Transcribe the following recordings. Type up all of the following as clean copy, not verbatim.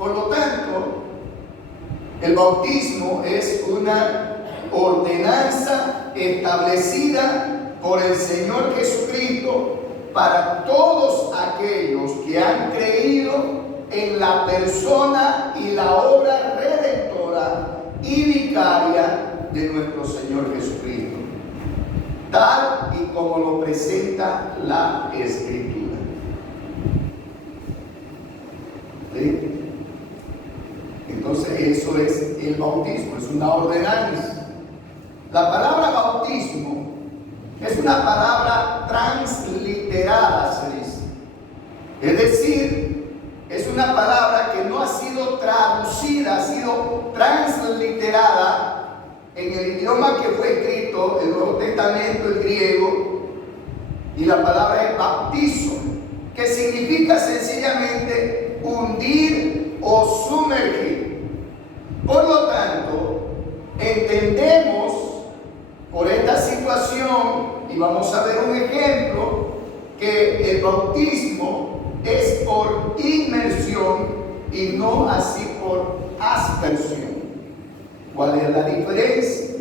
Por lo tanto, el bautismo es una ordenanza establecida por el Señor Jesucristo para todos aquellos que han creído en la persona y la obra redentora y vicaria de nuestro Señor Jesucristo, tal y como lo presenta la Escritura. ¿Sí? Entonces eso es el bautismo, es una ordenanza. La palabra bautismo es una palabra transliterada, se dice. Es decir, es una palabra que no ha sido traducida, ha sido transliterada en el idioma que fue escrito, el Nuevo Testamento, el griego, y la palabra es bautizo, que significa sencillamente hundir o sumergir. Por lo tanto, entendemos por esta situación, y vamos a ver un ejemplo, que el bautismo es por inmersión y no así por aspersión. ¿Cuál es la diferencia?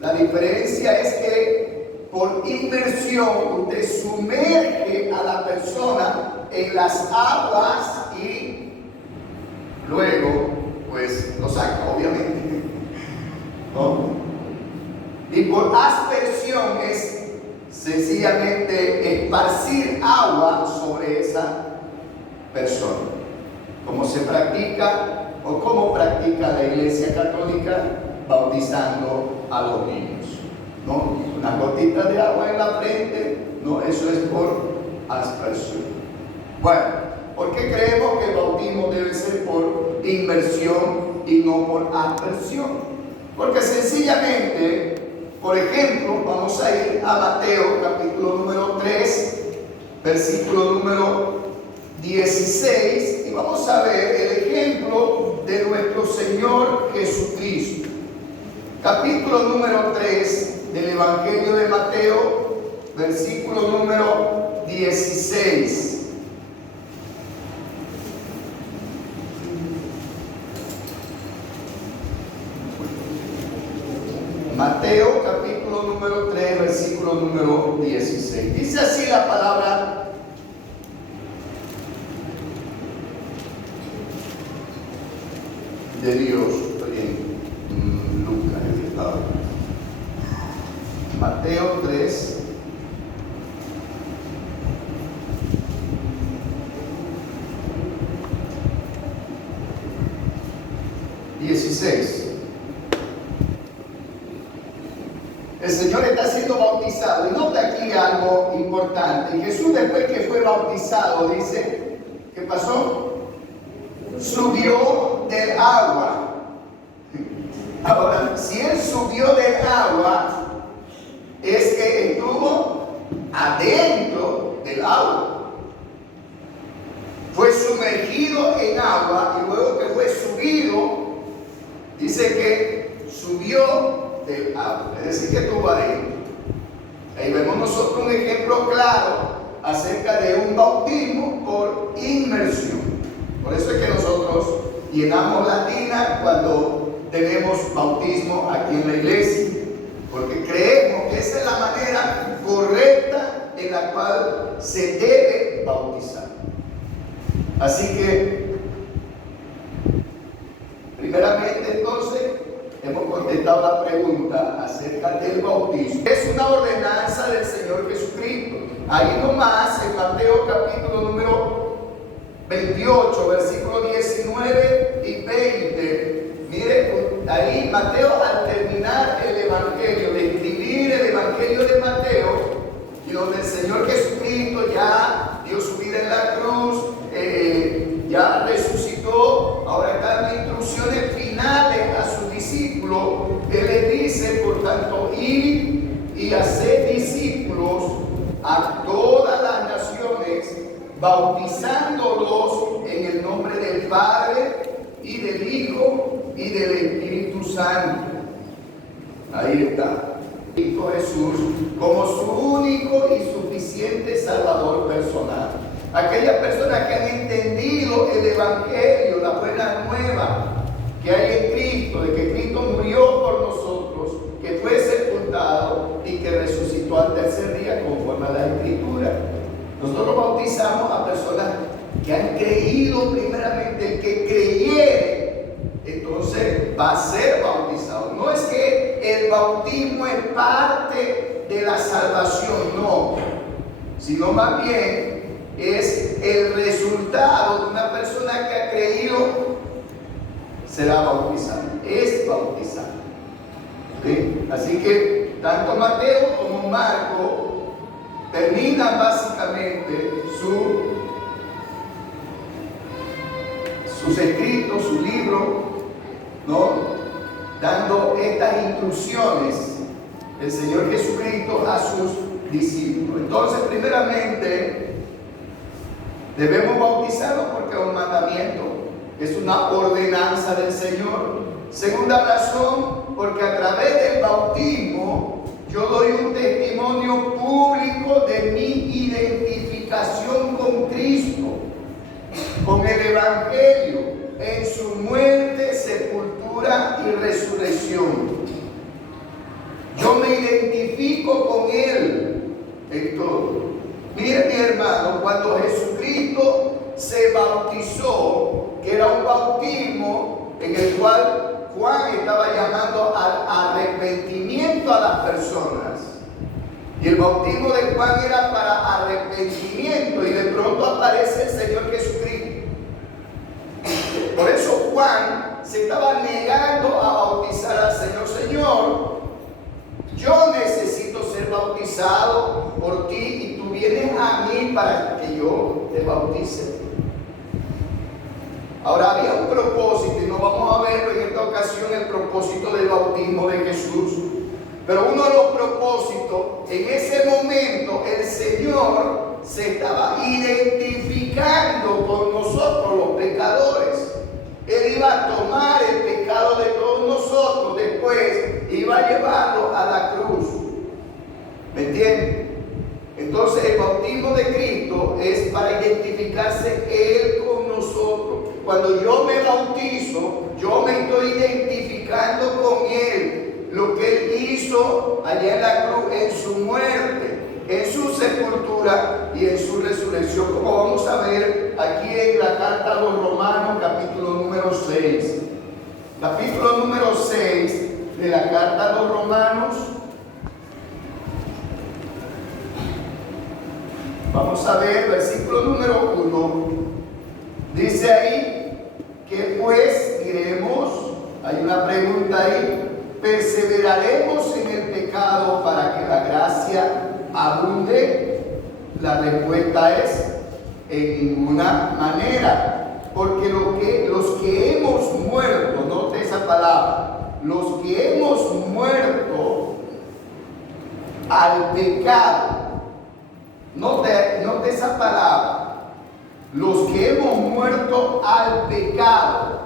La diferencia es que por inmersión usted sumerge a la persona en las aguas y luego pues lo saca, obviamente, ¿no? Y por aspersión es sencillamente esparcir agua sobre esa persona, como se practica o como practica la Iglesia Católica bautizando a los niños, ¿no? Unas gotitas de agua en la frente, no, eso es por aspersión. Bueno, ¿por qué creemos que el bautismo debe ser por inmersión y no por aspersión? Porque sencillamente, por ejemplo, vamos a ir a Mateo capítulo número 3, versículo número 16, y vamos a ver el ejemplo de nuestro Señor Jesucristo. Capítulo número 3 del Evangelio de Mateo, versículo número 16. Mateo capítulo número 3, versículo número 16. Dice así la palabra de Dios. Estoy en Lucas, Mateo 3, (16). El Señor está siendo bautizado. Y nota aquí algo importante. Jesús, después que fue bautizado, dice, ¿qué pasó? Subió del agua. Ahora, si Él subió del agua, es que estuvo adentro del agua. Fue sumergido en agua y luego que fue subido, dice que subió del agua, es decir, que estuvo adentro. Ahí vemos nosotros un ejemplo claro acerca de un bautismo por inmersión. Por eso es que nosotros llenamos la tina cuando tenemos bautismo aquí en la iglesia, porque creemos que esa es la manera correcta en la cual se debe bautizar. Así que, primeramente entonces, hemos contestado la pregunta acerca del bautismo. Es una ordenanza del Señor Jesucristo. Ahí nomás en Mateo capítulo número 28, versículo 19 y 20. Mire, ahí Mateo, al terminar el Evangelio, de escribir el Evangelio de Mateo, y donde el Señor Jesucristo ya dio su vida en la cruz, ya resucitó, ahora están las instrucciones finales a sus discípulos. Él les dice, por tanto, id y haced discípulos a todas las naciones, bautizándolos en el nombre del Padre y del Hijo y del Espíritu Santo. Ahí está. Cristo Jesús como su único y suficiente Salvador personal. Aquellas personas que han entendido el Evangelio, la buena nueva que hay en Cristo, de que Cristo murió por nosotros, que fue sepultado y que resucitó al tercer día conforme a la Escritura. Nosotros bautizamos a personas que han creído primeramente. El que creyere, entonces va a ser bautizado. No es que el bautismo es parte de la salvación, no, sino más bien es el resultado de una persona que ha creído, será bautizado, es bautizado. ¿Sí? Así que tanto Mateo como Marco terminan básicamente sus escritos, su libro, ¿no?, dando estas instrucciones del Señor Jesucristo a sus discípulos. Entonces, primeramente, debemos bautizarnos porque es un mandamiento, es una ordenanza del Señor. Segunda razón, porque a través del bautismo yo doy un testimonio público de mi identificación con Cristo, con el Evangelio, en su muerte, sepultura y resurrección. Yo me identifico con Él en todo. Mire, mi hermano, cuando Jesucristo se bautizó, que era un bautismo en el cual Juan estaba llamando al arrepentimiento a las personas. Y el bautismo de Juan era para arrepentimiento, y de pronto aparece el Señor Jesucristo. Por eso Juan se estaba negando a bautizar al Señor. Señor, yo necesito ser bautizado por ti y tú vienes a mí para que yo te bautice. Ahora, había un propósito, y no vamos a verlo en esta ocasión, el propósito del bautismo de Jesús. Pero uno de los propósitos, en ese momento, el Señor se estaba identificando con nosotros, los pecadores. Él iba a tomar el pecado de todos nosotros, después iba a llevarlo a la cruz. ¿Me entienden? Entonces, el bautismo de Cristo es para identificarse Él con nosotros. Cuando yo me bautizo, yo me estoy identificando con Él. Lo que Él hizo allá en la cruz, en su muerte, en su sepultura y en su resurrección, como vamos a ver aquí en la carta a los Romanos, capítulo número 6. Capítulo número 6 de la carta a los Romanos. Vamos a ver, versículo número 1. Dice ahí, ¿qué pues diremos? Hay una pregunta ahí. ¿Perseveraremos en el pecado para que la gracia abunde? La respuesta es, en ninguna manera. Porque los que hemos muerto, note esa palabra, los que hemos muerto al pecado, note esa palabra, los que hemos muerto al pecado,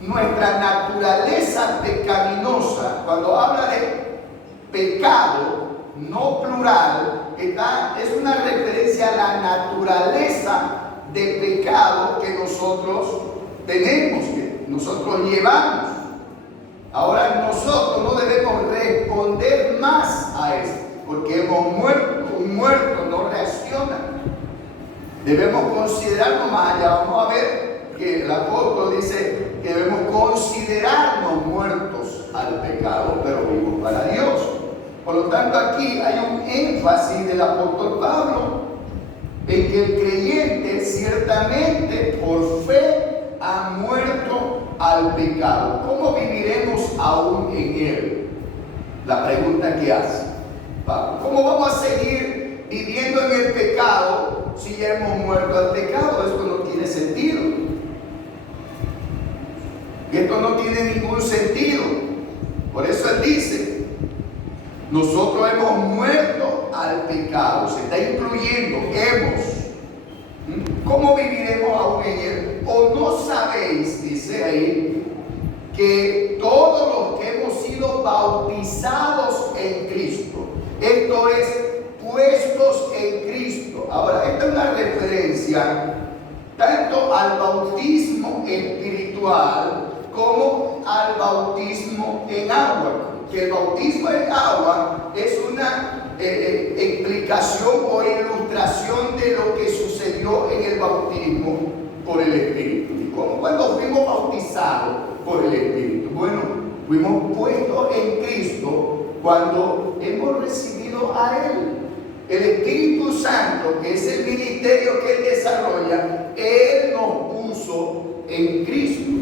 nuestra naturaleza pecaminosa, cuando habla de pecado, no plural, es una referencia a la naturaleza de pecado que nosotros tenemos, que nosotros llevamos. Ahora nosotros no debemos responder más a esto, porque hemos muerto, un muerto no reacciona. Debemos considerarnos más allá. Vamos a ver que el apóstol dice que debemos considerarnos muertos al pecado, pero vivos para Dios. Por lo tanto, aquí hay un énfasis del apóstol Pablo en que el creyente ciertamente por fe ha muerto al pecado. ¿Cómo viviremos aún en él? La pregunta que hace Pablo. ¿Cómo vamos a seguir viviendo en el pecado si ya hemos muerto al pecado? Esto no tiene sentido. Y esto no tiene ningún sentido. Por eso él dice, nosotros hemos muerto al pecado. Se está incluyendo, hemos. ¿Cómo viviremos aún en él? ¿O no sabéis, dice ahí, que todos los que hemos sido bautizados en Cristo, esto es, puestos en Cristo? Ahora, esta es una referencia tanto al bautismo espiritual espiritual como al bautismo en agua. Que el bautismo en agua es una explicación o ilustración de lo que sucedió en el bautismo por el Espíritu. ¿Y cómo cuando fuimos bautizados por el Espíritu? Bueno, fuimos puestos en Cristo cuando hemos recibido a Él. El Espíritu Santo, que es el ministerio que Él desarrolla, Él nos puso en Cristo.